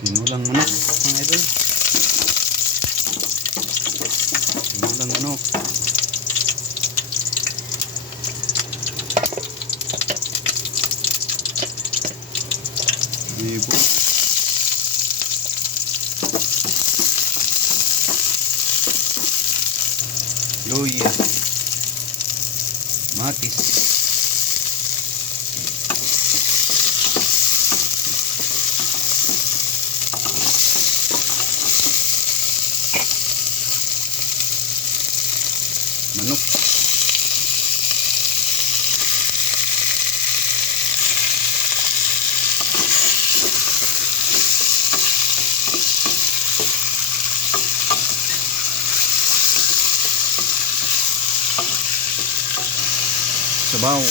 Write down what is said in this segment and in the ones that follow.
Sinulang manok mga idol. Sinulang manok. Ibo. Luya. Matis. Manok. Sabaw.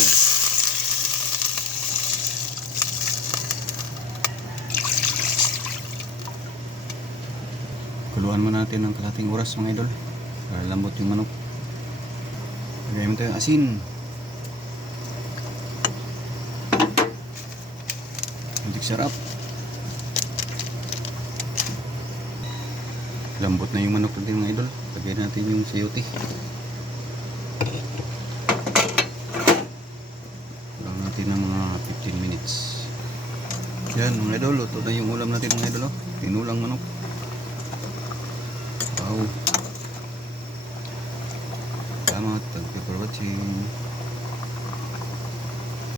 Kuluan mo natin ng kalating oras mga idol para lambot yung manok. Lagyan mo tayo asin. Hindi sarap. Lambot na yung manok natin mga idol. Lagyan natin yung sayote. Lang natin ng mga 15 minutes. Yan mga idol, luto na yung ulam natin mga idol. Tinulang manok. Wow. Salamat. Thank you for watching.